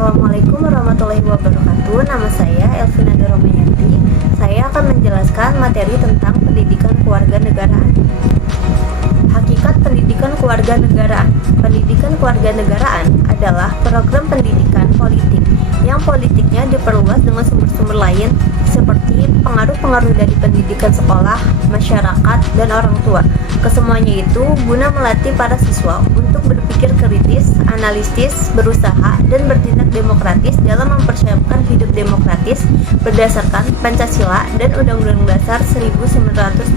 Assalamualaikum warahmatullahi wabarakatuh. Nama saya Elvina Doromayanti. Saya akan menjelaskan materi tentang pendidikan kewarganegaraan. Hakikat pendidikan kewarganegaraan. Pendidikan kewarganegaraan adalah program pendidikan politik yang politiknya diperluas dengan sumber-sumber lain seperti pengaruh-pengaruh dari pendidikan sekolah, masyarakat, dan orang tua. Kesemuanya itu guna melatih para siswa untuk berpikir kritis, analitis, berusaha, dan bertindak demokratis dalam mempersiapkan hidup demokratis berdasarkan Pancasila dan Undang-Undang Dasar 1945.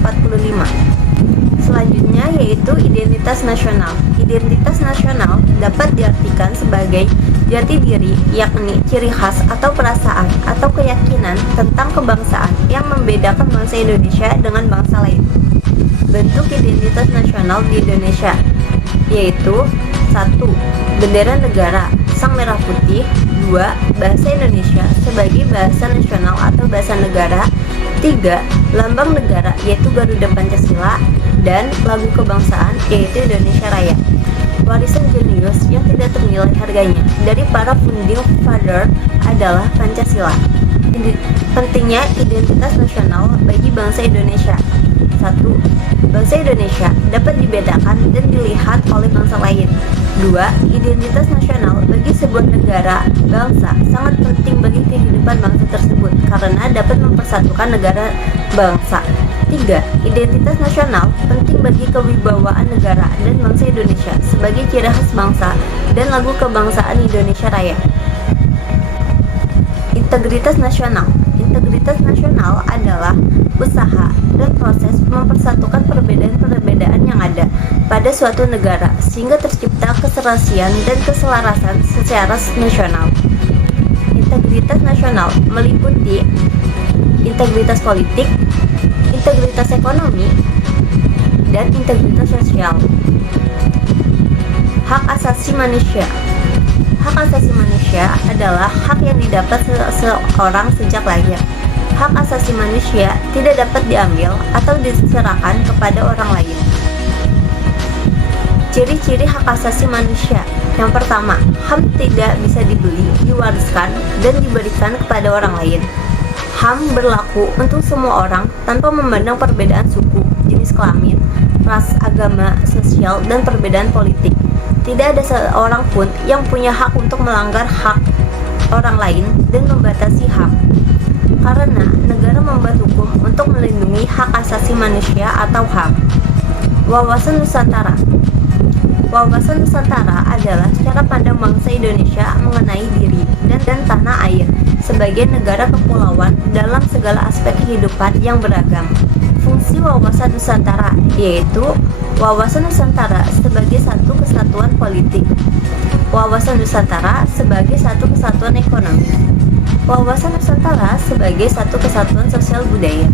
Selanjutnya yaitu identitas nasional. Identitas nasional dapat diartikan sebagai jati diri, yakni ciri khas atau perasaan atau keyakinan tentang kebangsaan yang membedakan bangsa Indonesia dengan bangsa lain. Bentuk identitas nasional di Indonesia yaitu 1. Bendera negara, sang merah putih. 2. Bahasa Indonesia sebagai bahasa nasional atau bahasa negara. 3. Lambang negara yaitu Garuda Pancasila, dan lagu kebangsaan yaitu Indonesia Raya. Warisan jenius yang tidak ternilai harganya dari para founding father adalah Pancasila. Pentingnya identitas nasional bagi bangsa Indonesia. 1. Bangsa Indonesia dapat dibedakan dan dilihat oleh bangsa lain. 2. Identitas nasional bagi sebuah negara, bangsa sangat penting bagi kehidupan bangsa tersebut karena dapat mempersatukan negara bangsa. 3. Identitas nasional penting bagi kewibawaan negara dan bangsa Indonesia sebagai ciri khas bangsa dan lagu kebangsaan Indonesia Raya. Integritas nasional. Integritas nasional adalah usaha dan proses mempersatukan perbedaan-perbedaan yang ada pada suatu negara sehingga tercipta keserasian dan keselarasan secara nasional. Integritas nasional meliputi integritas politik, integritas ekonomi, dan integritas sosial. Hak asasi manusia. Hak asasi manusia adalah hak yang didapat seseorang sejak lahir. Hak asasi manusia tidak dapat diambil atau diserahkan kepada orang lain. Ciri-ciri hak asasi manusia. Yang pertama, HAM tidak bisa dibeli, diwariskan, dan diberikan kepada orang lain. HAM berlaku untuk semua orang tanpa memandang perbedaan suku, jenis kelamin, ras, agama, sosial, dan perbedaan politik. Tidak ada seorang pun yang punya hak untuk melanggar hak orang lain dan membatasi HAM. Karena negara membuat hukum untuk melindungi hak asasi manusia atau HAM. Wawasan Nusantara. Wawasan Nusantara adalah cara pandang bangsa Indonesia mengenai diri dan tanah air sebagai negara kepulauan dalam segala aspek kehidupan yang beragam. Fungsi wawasan Nusantara yaitu wawasan Nusantara sebagai satu kesatuan politik, wawasan Nusantara sebagai satu kesatuan ekonomi, wawasan Nusantara sebagai satu kesatuan sosial budaya,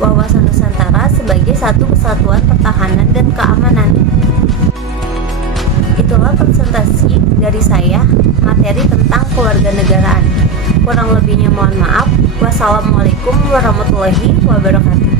wawasan Nusantara sebagai satu kesatuan pertahanan dan keamanan. Itulah presentasi dari saya materi tentang kewarganegaraan. Kurang lebihnya mohon maaf. Wassalamualaikum warahmatullahi wabarakatuh.